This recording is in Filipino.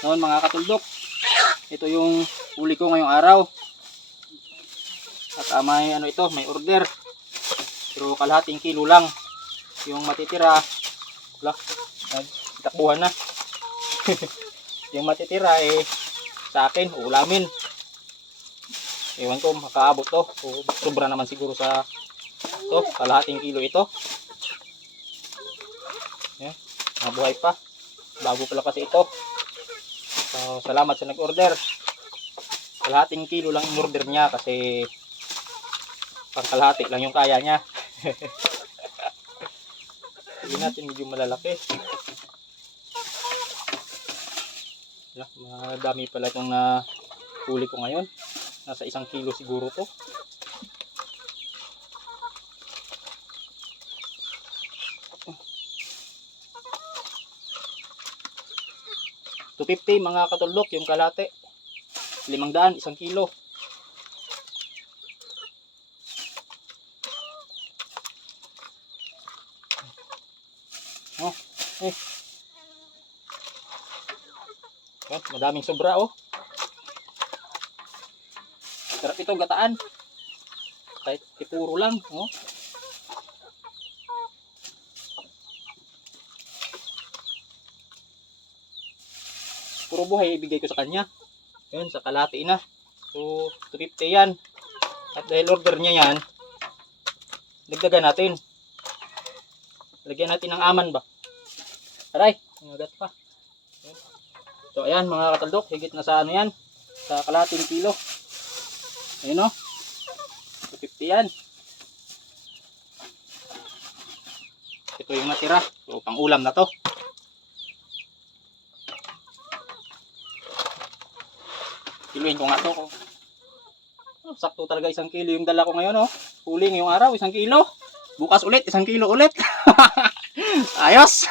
Noon mga katuldok, ito yung huli ko ngayong araw. At may ano ito, may order. Pero kalahating kilo lang. Yung matitira, wala, nagtakuhan na. Yung matitira sa akin, ulamin. Ewan ko, makaabot to. Sobra naman siguro sa to, kalahating kilo ito. Yan, mabuhay pa. Bago pala kasi ito. So, salamat sa nag-order. Kalahating kilo lang in-order niya kasi pang kalahati lang yung kaya niya. Hindi natin medyo malalaki. Madami pala itong huli ko ngayon. Nasa 1 kilo siguro to. $250 mga katuldok yung kalate. 500 1 kilo. Oh, yan, madaming sobra oh. Sarap ito gataan. Kahit puro lang, oh. Puro buhay ibigay ko sa kanya. Yan, sa kalate na. So, 250 yan. At dahil order niya yan, dagdagan natin. Lagyan natin ng aman ba? Aray, nangagat pa. So ayan mga kataldok, higit na sa ano yan, sa kalahating kilo. Ayun o, 250 yan. Ito yung natira, so pang ulam na to. Kiluin ko nga to. Oh, sakto talaga 1 kilo yung dala ko ngayon oh. Huli ngayong araw 1 kilo. Bukas ulit 1 kilo ulit. Ayos.